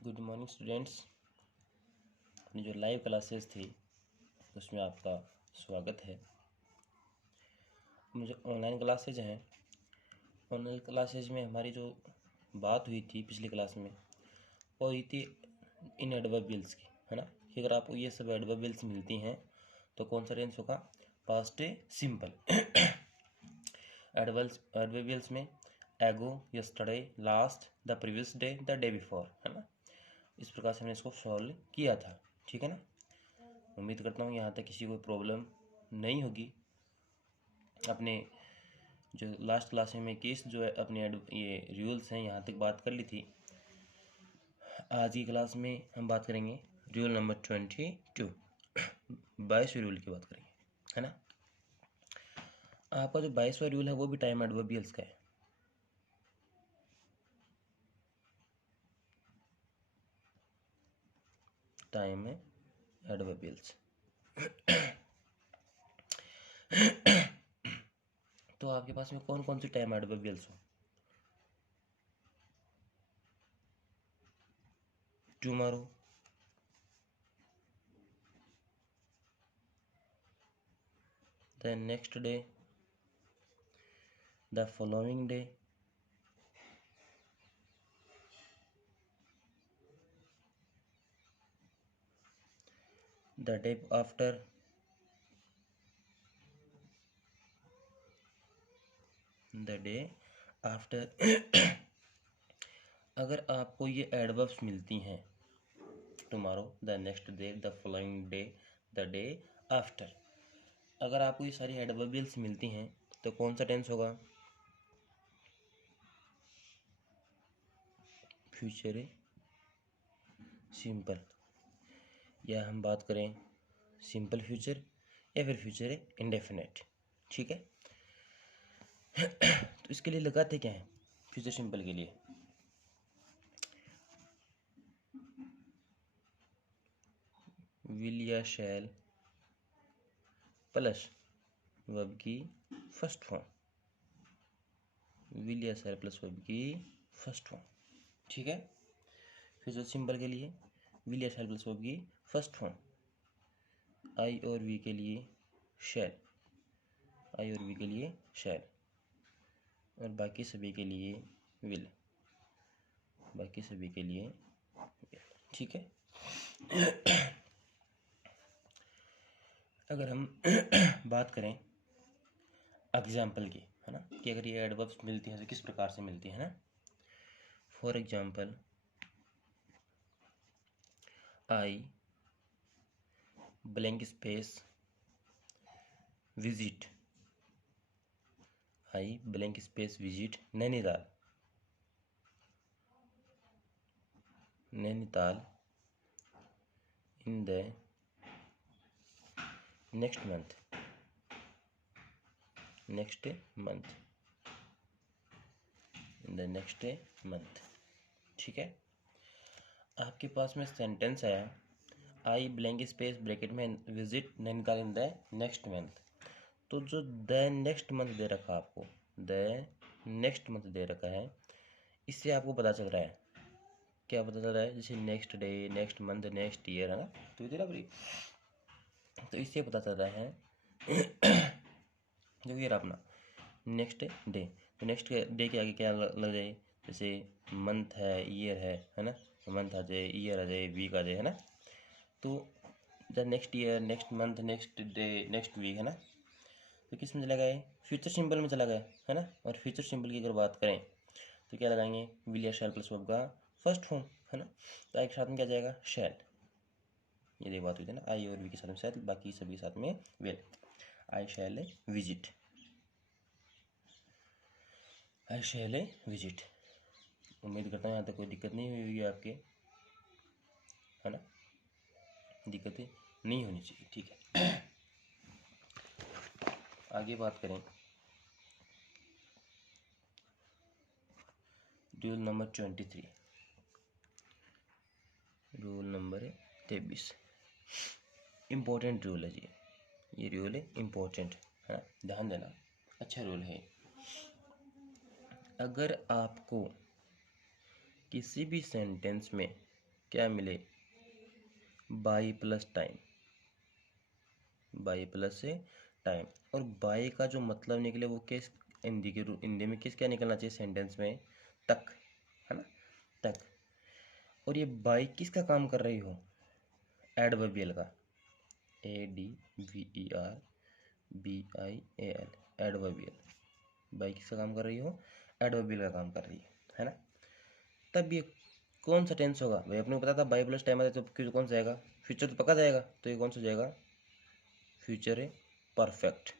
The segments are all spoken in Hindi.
Good morning students. अपनी जो लाइव क्लासेस थी उसमें आपका स्वागत है। मुझे ऑनलाइन क्लासेज हैं, ऑनलाइन क्लासेज में हमारी जो बात हुई थी पिछली क्लास में वो हुई थी इन एडवर्बियल्स की, है ना, कि अगर आपको ये सब एडवर्बियल्स मिलती हैं तो कौन सा टेंस होगा? Past simple. एडवर्बियल्स में एगो, yesterday, last, the previous day, the day before, है ना। इस प्रकार से हमने इसको सॉल्व किया था, ठीक है ना। उम्मीद करता हूँ यहाँ तक किसी को प्रॉब्लम नहीं होगी। अपने जो लास्ट क्लास में केस जो है अपने ये रूल्स हैं यहाँ तक बात कर ली थी। आज की क्लास में हम बात करेंगे रूल नंबर 22, 22वें रूल की बात करेंगे, है ना। आपका जो 22वां रूल है वो भी टाइम एडवर्बियल्स का है। Time adverbials. तो आपके पास में कौन कौन सी टाइम एडवर्बियल्स हो? Tomorrow, the next day, the following day, the day after, the day after। अगर आपको ये एडवर्ब्स मिलती हैं, tomorrow, the next day, the following day, the day after, अगर आपको ये सारी एडवर्बियल्स मिलती हैं तो कौन सा टेंस होगा? फ्यूचर सिंपल, या हम बात करें सिंपल फ्यूचर या फिर फ्यूचर इंडेफिनेट, ठीक है। तो इसके लिए लगाते क्या है फ्यूचर सिंपल के लिए? विल या शैल प्लस वर्ब की फर्स्ट फॉर्म, विल या शैल प्लस वर्ब की फर्स्ट फॉर्म, ठीक है। फ्यूचर सिंपल के लिए विल या शैल प्लस वर्ब की फर्स्ट फॉर्म, आई और वी के लिए शैल, आई और वी के लिए शैल, और बाकी सभी के लिए विल, बाकी सभी के लिए विल, ठीक है। अगर हम बात करें एग्जाम्पल की, है ना, कि अगर ये एडवर्ब्स मिलती हैं तो किस प्रकार से मिलती है ना। For example, I blank space visit, I blank space visit Nainital, Nainital in the next month, next month, in the next month, ठीक है। आपके पास में सेंटेंस आया आई ब्लैंक स्पेस ब्रैकेट में visit Nainital in the next month, तो जो द नेक्स्ट मंथ दे रखा आपको, द नेक्स्ट मंथ दे रखा है, इससे आपको पता चल रहा है, क्या पता चल रहा है? जैसे next day, next month, next year, है ना, तो इधर बराबरी, तो इससे पता चल रहा है जो ये अपना नेक्स्ट डे, तो नेक्स्ट डे के आगे क्या लग जाए? जैसे मंथ है, ईयर है ना, मंथ आ जाए, ईयर आ जाए, वीक आ जाए, है ना। तो the next year, next month, next day, next week, है ना, तो किस में चला गया? फ्यूचर सिंबल में चला गया, है ना। और फ्यूचर सिंबल की अगर बात करें तो क्या लगाएंगे? विल या शैल प्लस वर्ब का फर्स्ट फॉर्म, है ना, तो एक साथ में क्या जाएगा? शैल। ये बात हुई थी ना, आई और वी के साथ में शैल, बाकी सभी के साथ में will. I shall visit, I shall visit. उम्मीद करता हूँ यहाँ तक कोई दिक्कत नहीं हुई होगी आपके, है ना, दिक्कतें नहीं होनी चाहिए, ठीक है। आगे बात करें rule number 23, rule number 23, important rule है जी, ये रूल है इम्पोर्टेंट, है ना, ध्यान देना, अच्छा रूल है। अगर आपको किसी भी सेंटेंस में क्या मिले, by plus time, by plus से टाइम। और बाई का जो मतलब निकले वो किस हिंदी में किस क्या निकलना चाहिए सेंटेंस में, तक, है ना, तक। और ये बाई किसका काम कर रही हो, एडवर्बियल का, ADVERBIAL, एडवर्बियल। बाई किसका काम कर रही हो, एडवर्बियल का काम कर रही है ना। तब ये कौन सा टेंस होगा भाई, अपने को पता था बाई प्लस टाइम आता है तो कौन सा आएगा, फ्यूचर तो पक्का जाएगा, तो ये कौन सा जाएगा, फ्यूचर है परफेक्ट,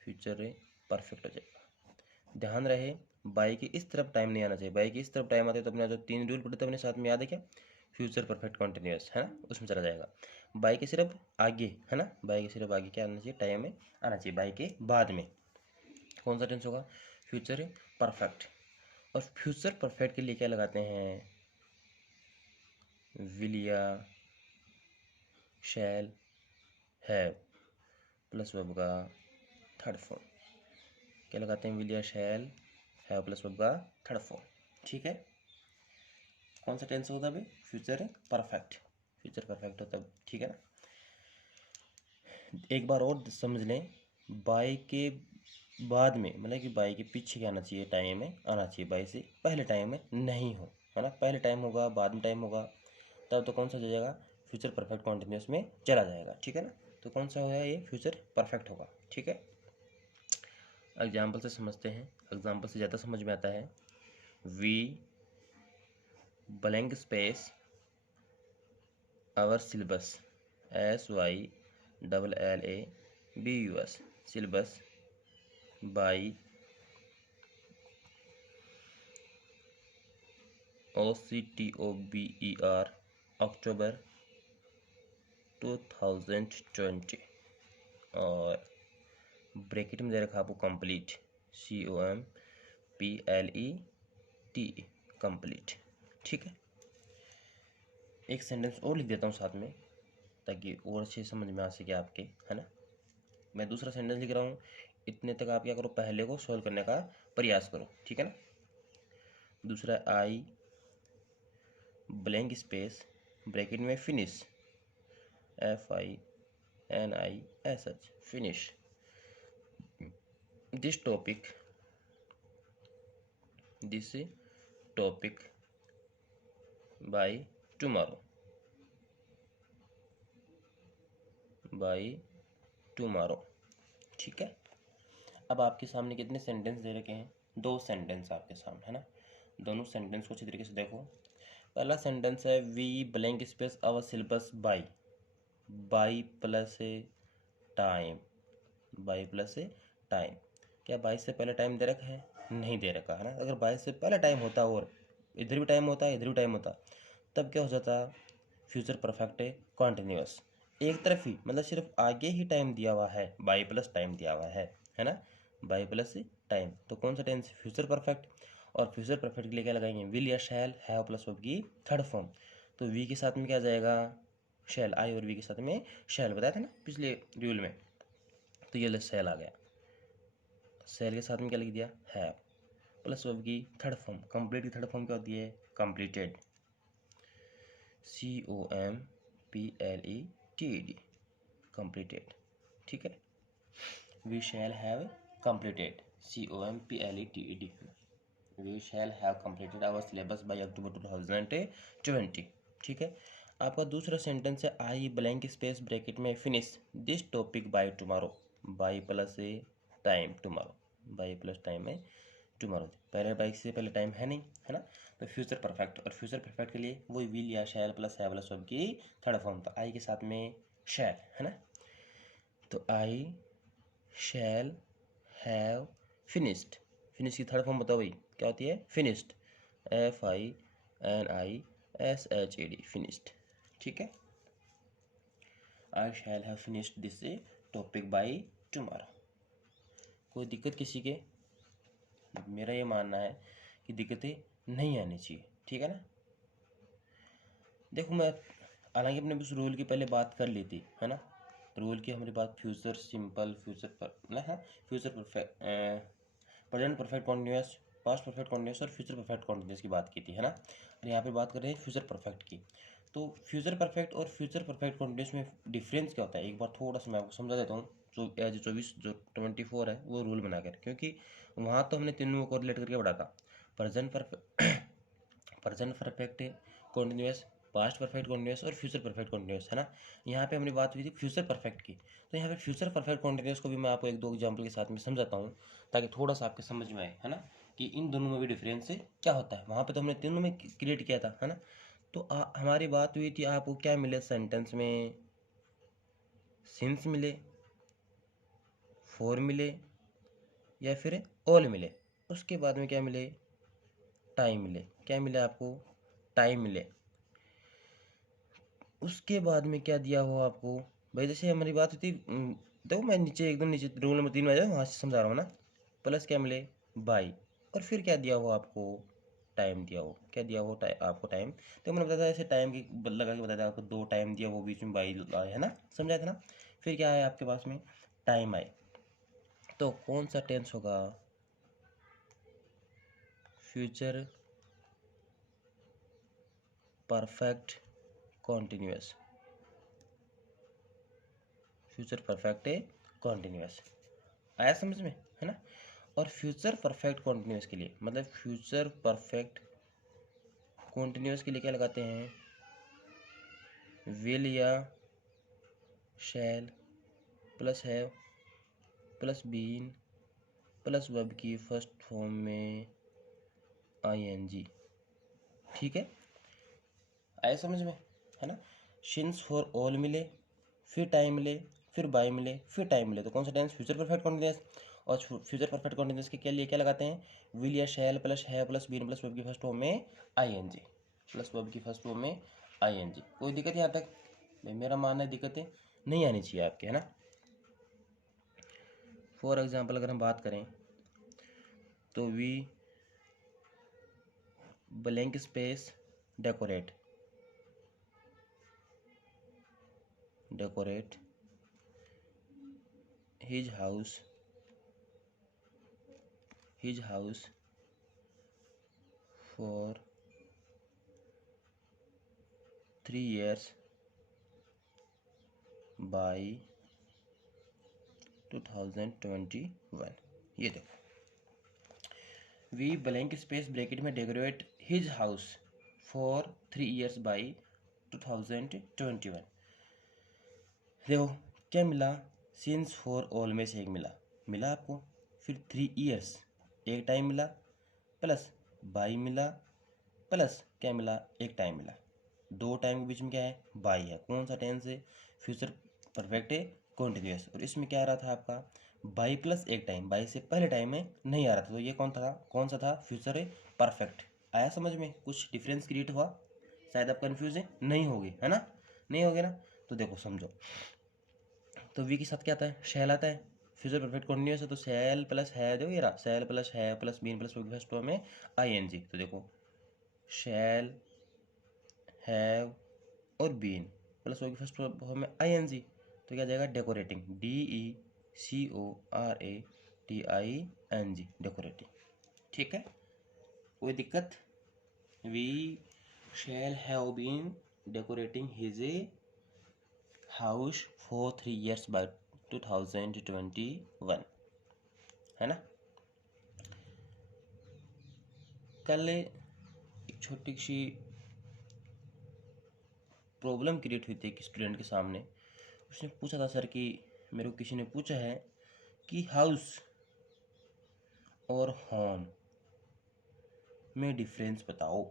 फ्यूचर है परफेक्ट हो जाएगा। ध्यान रहे बाई के इस तरफ टाइम नहीं आना चाहिए, बाई के इस तरफ टाइम आते तो अपने जो 3 रूल पढ़े थे अपने साथ में याद है क्या, फ्यूचर परफेक्ट कॉन्टिन्यूअस, है ना, उसमें चला जाएगा। बाई के सिर्फ आगे, है ना, बाई के सिर्फ आगे क्या आना चाहिए, टाइम में आना चाहिए, बाई के बाद में कौन सा टेंस होगा, फ्यूचर है परफेक्ट। और फ्यूचर परफेक्ट के लिए क्या लगाते हैं, विल या शैल हैव प्लस वर्ब का थर्ड फॉर्म, क्या लगाते हैं, विल या शैल हैव प्लस वर्ब का थर्ड फॉर्म, ठीक है। कौन सा टेंस होता है भाई, फ्यूचर है परफेक्ट, फ्यूचर परफेक्ट होता है, ठीक है ना। एक बार और समझ लें, बाई के बाद में मतलब कि बाई के पीछे क्या आना चाहिए, टाइम में आना चाहिए, बाई से पहले टाइम में नहीं हो, है ना, पहले टाइम होगा बाद में टाइम होगा तब तो कौन सा जाएगा, फ्यूचर परफेक्ट कॉन्टिन्यूस में चला जाएगा, ठीक है ना। तो कौन सा होगा, ये फ्यूचर परफेक्ट होगा, ठीक है। एग्जाम्पल से समझते हैं, एग्जाम्पल से ज़्यादा समझ में आता है। We blank space our syllabus, SYLLABUS, syllabus by OCTOBER October 2020, और ब्रैकेट में दे रखा आपको कंप्लीट, COMPLETE, कंप्लीट, ठीक है। एक सेंटेंस और लिख देता हूँ साथ में ताकि और अच्छे समझ में आ सके आपके, है ना। मैं दूसरा सेंटेंस लिख रहा हूँ, इतने तक आप क्या करो, पहले को सॉल्व करने का प्रयास करो, ठीक है ना। दूसरा, आई ब्लैंक स्पेस ब्रैकेट में finish, FINISH, finish this topic by tomorrow, ठीक है। अब आपके सामने कितने सेंटेंस दे रखे हैं, 2 सेंटेंस आपके सामने, है ना। दोनों सेंटेंस को अच्छी तरीके से देखो। पहला सेंटेंस है, we blank space our syllabus by plus time, by plus time. क्या बाई से पहले टाइम दे रखा है, नहीं दे रखा, है ना। अगर बाई से पहले टाइम होता और इधर भी टाइम होता इधर भी टाइम होता तब क्या हो जाता, फ्यूचर परफेक्ट है कॉन्टिन्यूअस, एक तरफ ही, मतलब सिर्फ आगे ही टाइम दिया हुआ है, बाई प्लस टाइम दिया हुआ है ना, बाई प्लस टाइम, तो कौन सा टेंस, फ्यूचर परफेक्ट। और फ्यूचर परफेक्ट के लिए क्या लगाएंगे, विल या शैल हैव प्लस वर्ब की थर्ड फॉर्म, तो वी के साथ में क्या जाएगा, शैल, आई और वी के साथ में शैल, बताया था ना पिछले रूल में, तो ये शैल आ गया, शैल के साथ में क्या लिख दिया, हैव प्लस वर्ब की थर्ड फॉर्म, कंप्लीट की थर्ड फॉर्म क्या होती है, कंप्लीटेड, COMPLETED, completed, ठीक है। We shall have completed, COMPLETED, we shall have completed our syllabus by October 2020, ठीक है। आपका दूसरा सेंटेंस है, आई ब्लैंक स्पेस ब्रैकेट में finish this topic by tomorrow, by plus time tomorrow, by plus time में टुमारो, पहले बाई से पहले टाइम है नहीं, है ना। तो फ्यूचर परफेक्ट, और फ्यूचर परफेक्ट के लिए वही विल या शैल प्लस है प्लस वर्ब की थर्ड फॉर्म, तो आई के साथ में शैल, है ना। तो आई शैल हैव फिनिश्ड, फिनिश की थर्ड फॉर्म बताओ भाई क्या होती है, फिनिश्ड, FINISHED, फिनिश्ड, ठीक है। I shall have finished this topic by tomorrow. कोई दिक्कत किसी के, मेरा ये मानना है कि दिक्कतें नहीं आनी चाहिए, ठीक है ना। देखो मैं हालांकि अपने उस रूल की पहले बात कर ली थी, है ना, रूल की हमारी बात फ्यूचर सिंपल, फ्यूचर पर ना, हाँ, future perfect, present perfect continuous, past perfect continuous और फ्यूचर परफेक्ट कॉन्टिन्यूस की बात की थी, है ना। और यहाँ पे बात कर रहे हैं फ्यूचर परफेक्ट की। तो फ्यूचर परफेक्ट और फ्यूचर परफेक्ट कॉन्टिन्यूस में डिफरेंस क्या होता है, एक बार थोड़ा सा मैं आपको समझा देता हूँ। जो एज 24 जो 24 है वो रूल बनाकर, क्योंकि वहाँ तो हमने तीनों को रिलेट करके पढ़ा था। Present perfect continuous, past perfect continuous और फ्यूचर परफेक्ट कॉन्टिन्यूस, है ना। यहाँ पे हमने बात हुई थी फ्यूचर परफेक्ट की। तो यहाँ पे फ्यूचर परफेक्ट कॉन्टिन्यूस को भी मैं आपको एक दो एग्जांपल के साथ में समझाता हूँ, ताकि थोड़ा सा आपके समझ में आए, है ना, कि इन दोनों में भी डिफरेंस क्या होता है। वहाँ पे तो हमने तीनों में क्रिएट किया था, है ना। तो हमारी बात हुई थी आपको क्या मिले सेंटेंस में, सिंस मिले, फॉर मिले या फिर ऑल मिले। उसके बाद में क्या मिले, टाइम मिले। क्या मिले आपको, टाइम मिले। उसके बाद में क्या दिया हुआ आपको भाई, जैसे हमारी बात होती, देखो मैं नीचे एकदम नीचे रूल नंबर 3 में आ जाए, वहाँ से समझा रहा हूँ ना। प्लस क्या मिले, बाई। और फिर क्या दिया हुआ आपको, टाइम दिया हो। क्या दिया हो, आपको टाइम। तो मैंने बताया था ऐसे टाइम की लगा के बताया था आपको, 2 टाइम दिया, वो बीच में बाई आए, है ना, समझाया था ना। फिर क्या आया आपके पास में, टाइम आए। तो कौन सा टेंस होगा, future perfect continuous, future perfect continuous. आया समझ में, है ना। और फ्यूचर परफेक्ट कॉन्टिन्यूस के लिए, मतलब फ्यूचर परफेक्ट कॉन्टिन्यूस के लिए क्या लगाते हैं, विल या shall plus have plus been plus verb की फर्स्ट फॉर्म में आईएनजी। ठीक है, आया समझ में, है ना। सिंस फॉर ऑल मिले, फिर टाइम मिले, फिर बाय मिले, फिर टाइम मिले। तो कौन सा टेंस, फ्यूचर परफेक्ट कॉन्टिन्यूस। और फ्यूचर परफेक्ट कॉन्टिन्यूस के लिए क्या लगाते हैं, विल या शैल प्लस है प्लस बीन प्लस वर्ब की फर्स्ट फॉर्म में आईएनजी, प्लस वर्ब की फर्स्ट फॉर्म में आईएनजी। कोई दिक्कत यहाँ तक, मेरा मानना है दिक्कतें नहीं आनी चाहिए आपके, है ना। फॉर एग्जाम्पल अगर हम बात करें तो we blank space decorate, decorate his house for 3 years by 2021। ये देखो, वी ब्लैंक स्पेस ब्रैकेट में decorate his house for 3 years by 2021। देखो क्या मिला, सिंस फॉर ऑल में से एक मिला आपको, फिर 3 years एक टाइम मिला, प्लस बाई मिला, प्लस क्या मिला, एक टाइम मिला। 2 टाइम के बीच में क्या है, बाई है। कौन सा टेंस है, फ्यूचर परफेक्ट कॉन्टिन्यूस। और इसमें क्या आ रहा था आपका, बाई प्लस एक टाइम, बाई से पहले टाइम में नहीं आ रहा था। तो ये कौन सा था, फ्यूचर परफेक्ट। आया समझ में, कुछ डिफरेंस क्रिएट हुआ, शायद आप कन्फ्यूज नहीं होगे, है ना, नहीं होगे ना। तो देखो समझो, तो वी के साथ क्या आता है, शैल आता है। फ्यूचर परफेक्ट कॉन्टिन्यूस है तो शैल प्लस है, जो ये रहा शैल प्लस है plus been plus first form में आईएनजी। तो देखो शैल, हैव और बीन प्लस वर्ब की फर्स्ट फॉर्म में आईएनजी। तो क्या जाएगा, डेकोरेटिंग, DECORATING, डेकोरेटिंग। ठीक है, कोई दिक्कत, we shall have been decorating his house for 3 years by 2021, है ना। कल एक छोटी सी प्रॉब्लम क्रिएट हुई थी एक स्टूडेंट के सामने। उसने पूछा था, सर कि मेरे को किसी ने पूछा है कि हाउस और होम में डिफरेंस बताओ।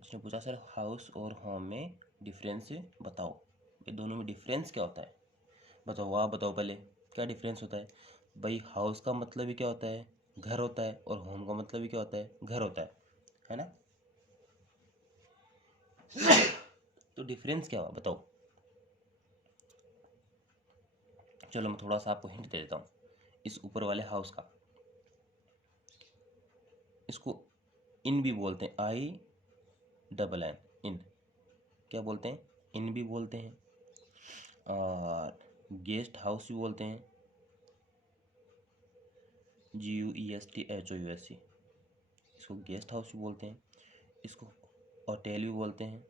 उसने पूछा, सर हाउस और होम में डिफरेंस बताओ, ये दोनों में डिफरेंस क्या होता है, बताओ। आप बताओ पहले, क्या डिफरेंस होता है भाई। हाउस का मतलब ही क्या होता है, घर होता है, और होम का मतलब ही क्या होता है, घर होता है ना। तो डिफरेंस क्या हुआ बताओ। चलो मैं थोड़ा सा आपको हिंट दे देता हूँ। इस ऊपर वाले हाउस का, इसको इन भी बोलते हैं, INN, इन। क्या बोलते हैं, इन भी बोलते हैं, और गेस्ट हाउस भी बोलते हैं, GUESTHOUSE। इसको गेस्ट हाउस भी बोलते हैं, इसको होटल भी बोलते हैं,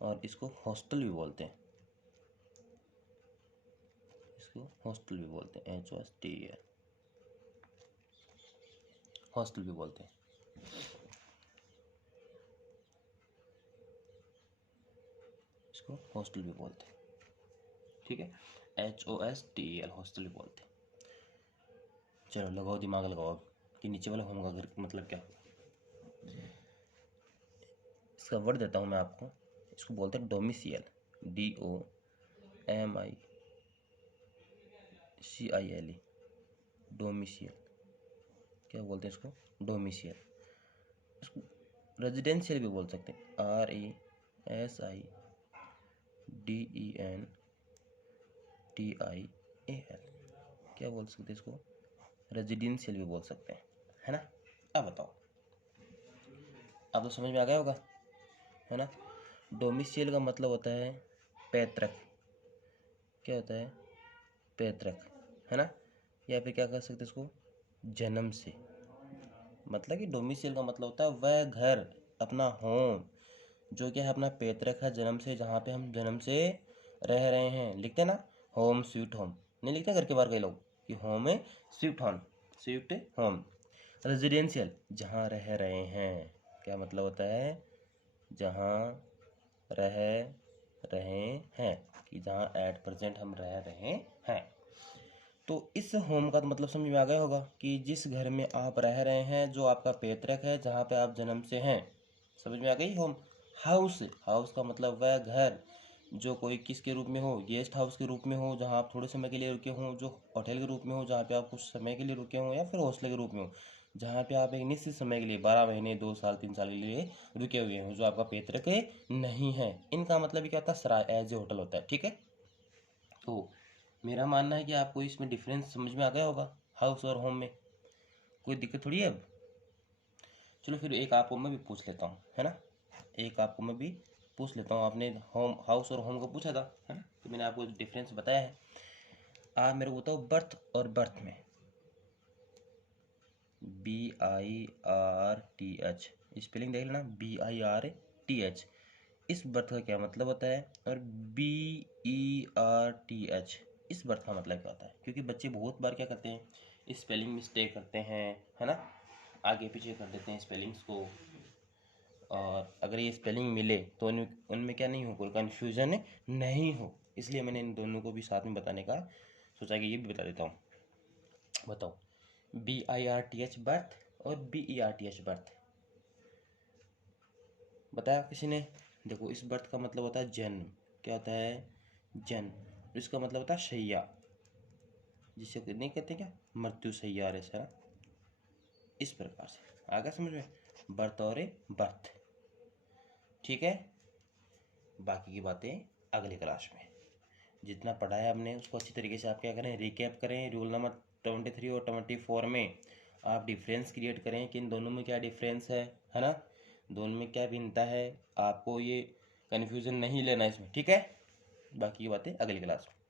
और इसको हॉस्टल भी बोलते हैं। इसको हॉस्टल भी बोलते हैं, HOSTEL, हॉस्टल भी बोलते हैं। इसको हॉस्टल भी बोलते हैं, ठीक है, HOSTEL, हॉस्टल भी बोलते हैं। चलो लगाओ, दिमाग लगाओ कि नीचे वाला होम का घर मतलब क्या होगा। इसका वर्ड देता हूँ मैं आपको, इसको बोलते हैं डोमिसियल, DOMICILE, डोमिसियल। क्या बोलते हैं इसको? डोमिसियल। इसको रेजिडेंशियल भी बोल सकते हैं, RESIDENTIAL। क्या बोल सकते हैं इसको? रेजिडेंशियल भी बोल सकते हैं, है ना। अब बताओ, अब तो समझ में आ गया होगा, है ना। डोमिसियल का मतलब होता है पैतृक। क्या होता है? पैतृक, है ना। या फिर क्या कर सकते हैं इसको? जन्म से। मतलब कि डोमिसियल का मतलब होता है वह घर, अपना होम, जो क्या है अपना पैतृक है, जन्म से, जहाँ पे हम जन्म से रह रहे हैं। लिखते हैं ना, होम स्वीट होम, नहीं लिखते घर के बाहर कई लोग कि होम है sweet home, sweet home. Residential, जहाँ रह रहे हैं। क्या मतलब होता है? जहाँ रह रहे हैं, कि जहाँ एट प्रेजेंट हम रह रहे हैं। तो इस होम का तो मतलब समझ में आ गया होगा कि जिस घर में आप रह रहे हैं, जो आपका पैतृक है, जहाँ पे आप जन्म से हैं। समझ में आ गई होम। हाउस, हाउस का मतलब वह घर जो कोई किसके रूप में हो, गेस्ट हाउस के रूप में हो, जहाँ आप थोड़े समय के लिए रुके हों, जो होटल के रूप में हो, जहाँ पे आप कुछ समय के लिए रुके हों, या फिर हॉस्टल के रूप में हो, जहाँ पे आप एक निश्चित समय के लिए 12 महीने, 2 साल, 3 साल के लिए रुके हुए हों, जो आपका पैतृक नहीं है। इनका मतलब क्या होता है? सराय, एज ए होटल होता है, ठीक है। तो मेरा मानना है कि आपको इसमें डिफरेंस समझ में आ गया होगा, हाउस और होम में। कोई दिक्कत थोड़ी है अब। चलो फिर एक आपको मैं भी पूछ लेता हूँ, है ना। एक आपको मैं भी पूछ लेता हूँ। आपने होम, हाउस और होम को पूछा था, है ना, तो मैंने आपको डिफरेंस बताया है। आप मेरे को बताओ, बर्थ और बर्थ में, BIRTH, स्पेलिंग देख लेना, BIRTH। इस बर्थ का क्या मतलब होता है? और BERTH, इस बर्थ का मतलब क्या होता है? क्योंकि बच्चे बहुत बार क्या करते हैं, स्पेलिंग मिस्टेक करते हैं, है ना, आगे पीछे कर देते हैं स्पेलिंग्स को। और अगर ये स्पेलिंग मिले तो उनमें क्या नहीं हो, कोई कन्फ्यूजन नहीं हो, इसलिए मैंने इन दोनों को भी साथ में बताने का सोचा कि ये भी बता देता हूँ। बताओ, BIRTH बर्थ और BERTH बर्थ, बताया किसी ने? देखो, इस बर्थ का मतलब होता है जन्म। क्या होता है? जन्म। इसका मतलब होता है शैया, जिसे नहीं कहते क्या, मृत्यु शैया, ऐसा। इस प्रकार से आ गया समझ में, बर्थ और बर्थ, ठीक है। बाकी की बातें अगली क्लास में। जितना पढ़ाया हमने उसको अच्छी तरीके से आप क्या करें, रिकैप करें। रूल नंबर 23 और 24 में आप डिफरेंस क्रिएट करें कि इन दोनों में क्या डिफरेंस है ना, दोनों में क्या भिन्नता है। आपको ये कन्फ्यूज़न नहीं लेना इसमें, ठीक है। बाकी की बातें अगली क्लास में।